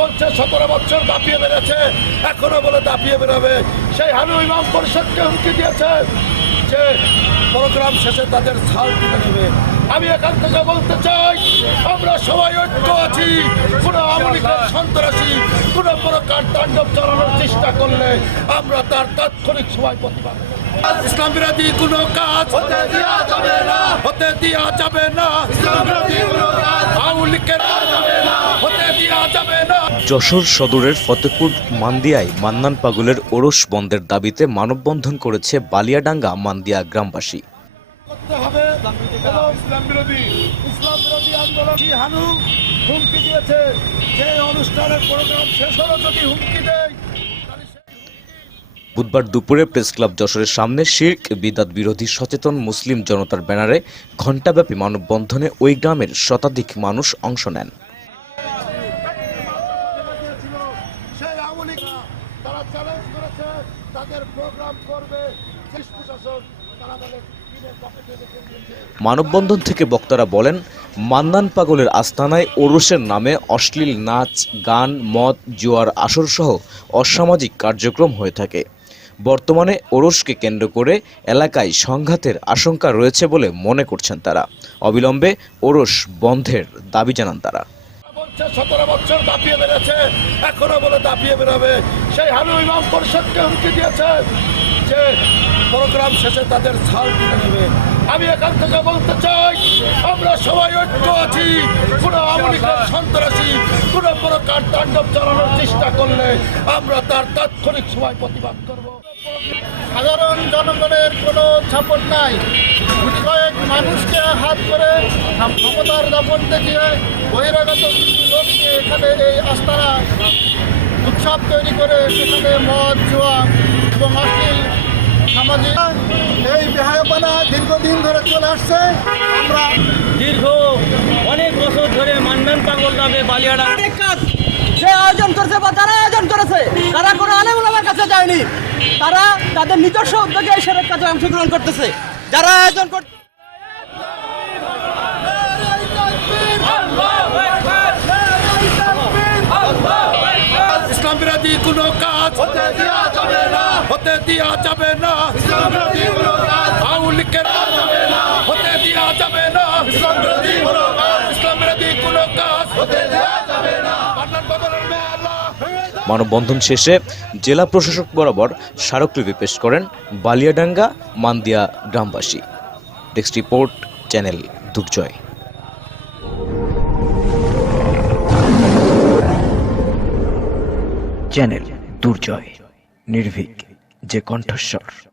বলছে সতেরো বছর দাপিয়ে বেড়েছে এখনও বলে দাপিয়ে বেরোবে সেই হানু ইমাম পরিষদকে হুমকি দিয়েছে যে প্রোগ্রাম শেষে তাদের ছাল তুলে নেবে আমি এখান থেকে বলতে চাই আমরা সবাই ঐক্য আছি কোনো আমলিকের সন্ত্রাসী কোনো প্রকার তাণ্ডব চালানোর চেষ্টা করলে আমরা তার তাৎক্ষণিক সময় প্রতিবাদ। ইসলাম বিরোধী কোনো কাজ হতে দেওয়া যাবে না। হতে দেওয়া যাবে না। ইসলাম বিরোধী কোনো কাজ লীগের যাবে যশোর সদরের ফতেপুর মান্দিয়ায় মান্নান পাগলের ওরস বন্ধের দাবিতে মানববন্ধন করেছে বালিয়াডাঙ্গা মান্দিয়া গ্রামবাসী। বুধবার দুপুরে প্রেস ক্লাব যশোরের সামনে শির্ক বিদাত বিরোধী সচেতন মুসলিম জনতার ব্যানারে ঘণ্টাব্যাপী মানববন্ধনে ওই গ্রামের শতাধিক মানুষ অংশ নেন সেই আওয়ামী লীগরা তারা চ্যালেঞ্জ করেছে তাদের মানববন্ধন থেকে বক্তারা বলেন মান্নান পাগলের আস্তানায় ওরসের নামে অশ্লীল নাচ, গান, মদ, জুয়ার আসর সহ অসামাজিক কার্যক্রম হয়ে থাকে। বর্তমানে ওরসকে কেন্দ্র করে এলাকায় সংঘাতের আশঙ্কা রয়েছে বলে মনে করছেন তারা। অবিলম্বে ওরস বন্ধের দাবি জানান তারা। বলছে সতেরো বছর দাপিয়ে বেড়েছে, এখনও বলে দাপিয়ে বেরোবে সেই হানু ইমাম পরিষদকে হুমকি দিয়েছে যে প্রোগ্রাম শেষে তাদের ছাল তুলে নেবে। আমি এখান থেকে বলতে চাই, আমরা সবাই ঐক্য আছি, কোনো আমলিকের সন্ত্রাসী, কোনো প্রকার তাণ্ডব চালানোর চেষ্টা করলে আমরা তার তাৎক্ষণিক সময় প্রতিবাদ করব। সাধারণ জনগণের কোনো সাপোর্ট নাই। কয়েক মানুষকে হাত করে ক্ষমতার দাপন দেখিয়ে বহিরাগত কিছু লোককে এখানে এই আস্তারা উৎসব তৈরি করে সেখানে মদ জুয়া এবং অশ্লীল সামাজিক এই বেহায়পানা দীর্ঘদিন ধরে চলে আসছে। আমরা দীর্ঘ অনেক বছর ধরে মান্নান পাগল নামে বালিয়াড়া। অনেক কাজ। যে আয়োজন করেছে বা যারা আয়োজন করেছে তারা কোনো আলেম ওলামার কাছে যায়নি। তারা তাদের নিজস্ব উদ্যোগে এই সেরের কাজে অংশগ্রহণ করতেছে। যারা আয়োজন কর ইসলাম বিরোধী কোনো কাজ হতে দেওয়া যাবে না। হতে দেওয়া যাবে না। ইসলাম বিরোধী কোনো কাজ আওয়ামী লীগের যাবে না। হতে দেওয়া যাবে না। ইসলাম বিরোধী কোনো কাজ ইসলাম বিরোধী কোনো কাজ হতে দেওয়া মানববন্ধন শেষে জেলা প্রশাসক বরাবর স্মারকলিপি পেশ করেন বালিয়াডাঙ্গা মান্দিয়া গ্রামবাসী। Desk report, channel Durjoy. Channel Durjoy, নির্ভীক যে কণ্ঠস্বর।